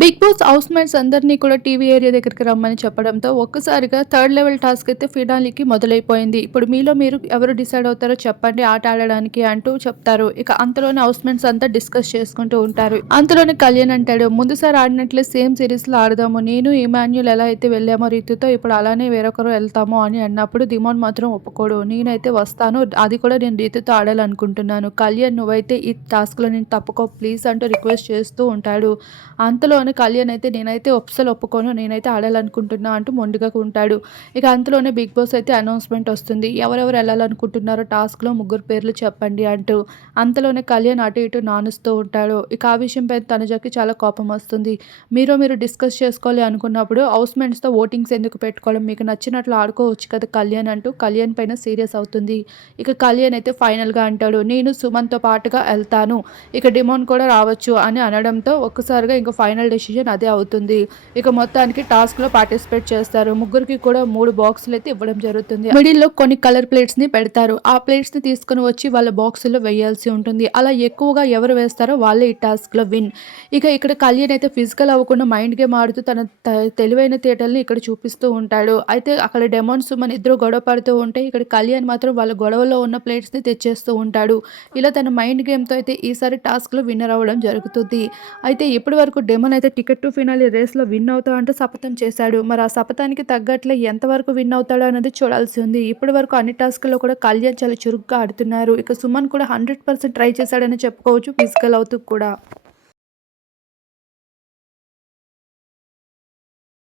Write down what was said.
Big boss house mates అందరినీ కూడా TV area దగ్గరికి రమ్మని చెప్పడంతో ఒక్కసారిగా థర్డ్ లెవెల్ టాస్క్ అయితే ఫినాలికి మొదలైపోయింది. ఇప్పుడు మీలో మీరు ఎవరు డిసైడ్ అవుతారో చెప్పండి ఆట ఆడడానికి అంటూ చెప్తారు. ఇక అంతలోనే హౌస్ మేట్స్ అంతా డిస్కస్ చేసుకుంటూ ఉంటారు. అంతలోనే కళ్యాణ్ అంటాడు ముందుసారి ఆడినట్లే సేమ్ సిరీస్లో ఆడదాము. నేను ఇమాన్యుల్ ఎలా అయితే వెళ్ళామో రీతితో ఇప్పుడు అలానే వేరొకరు వెళ్తాము అని అన్నప్పుడు దిమోన్ మాత్రం ఒప్పుకోడు. నేనైతే వస్తాను. అది కూడా నేను రీతితో ఆడాలనుకుంటున్నాను. కళ్యాణ్ నువ్వైతే ఈ టాస్క్లో నేను తప్పుకో ప్లీజ్ అంటూ రిక్వెస్ట్ చేస్తూ ఉంటాడు. అంతలోనే కళ్యాణ్ అయితే నేనైతే అస్సలు ఒప్పుకోను నేనైతే ఆడాలనుకుంటున్నా అంటూ మొండిగా ఉంటాడు. ఇక అంతలోనే బిగ్ బాస్ అయితే అనౌన్స్మెంట్ వస్తుంది. ఎవరెవరు వెళ్ళాలనుకుంటున్నారో టాస్క్లో ముగ్గురు పేర్లు చెప్పండి అంటూ అంతలోనే కళ్యాణ్ అటు ఇటు నానుస్తూ ఉంటాడు. ఇక ఆ విషయంపై తనుజకి చాలా కోపం వస్తుంది. మీరు మీరు డిస్కస్ చేసుకోవాలి అనుకున్నప్పుడు హౌస్మెంట్స్తో ఓటింగ్స్ ఎందుకు పెట్టుకోవడం? మీకు నచ్చినట్లు ఆడుకోవచ్చు కదా కళ్యాణ్ అంటూ కళ్యాణ్ పైన సీరియస్ అవుతుంది. ఇక కళ్యాణ్ అయితే ఫైనల్గా అంటాడు. నేను సుమన్తో పాటుగా వెళ్తాను. ఇక డిమోన్ కూడా రావచ్చు అని అనడంతో ఒక్కసారిగా ఇంకా ఫైనల్ డెసిషన్ అదే అవుతుంది. ఇక మొత్తానికి టాస్క్లో పార్టిసిపేట్ చేస్తారు. ముగ్గురికి కూడా మూడు బాక్సులు అయితే ఇవ్వడం జరుగుతుంది. మిడిల్లో కొన్ని కలర్ ప్లేట్స్ని పెడతారు. ఆ ప్లేట్స్ని తీసుకుని వచ్చి వాళ్ళ బాక్స్లో వేయాల్సి ఉంటుంది. అలా ఎక్కువగా ఎవరు వేస్తారో వాళ్ళే ఈ టాస్క్లో విన్ ఇక ఇక్కడ కళ్యాణ్ అయితే ఫిజికల్ అవ్వకుండా మైండ్ గేమ్ ఆడుతూ తన తెలివైన థియేటర్ని ఇక్కడ చూపిస్తూ ఉంటాడు. అయితే అక్కడ డెమోన్స్ మన ఇద్దరు గొడవ పడుతూ ఉంటే ఇక్కడ కళ్యాణ్ మాత్రం వాళ్ళ గొడవలో ఉన్న ప్లేట్స్ని తెచ్చేస్తూ ఉంటాడు. ఇలా తన మైండ్ గేమ్తో అయితే ఈసారి టాస్క్లో విన్నర్ అవ్వడం జరుగుతుంది. అయితే ఇప్పటి వరకు డెమన్ అయితే టికెట్ టు ఫినాలి రేస్లో విన్ అవుతా అంటూ శపథం చేశాడు. మరి ఆ శపథానికి తగ్గట్లే ఎంతవరకు విన్ అవుతాడో అనేది చూడాల్సి ఉంది. ఇప్పటి వరకు అన్ని టాస్క్లో కూడా కళ్యాణ్ చాలా చురుగ్గా ఆడుతున్నారు. ఇక సుమన్ కూడా హండ్రెడ్ పర్సెంట్ ట్రై చేశాడని చెప్పుకోవచ్చు ఫిజికల్ అవుతూ కూడా.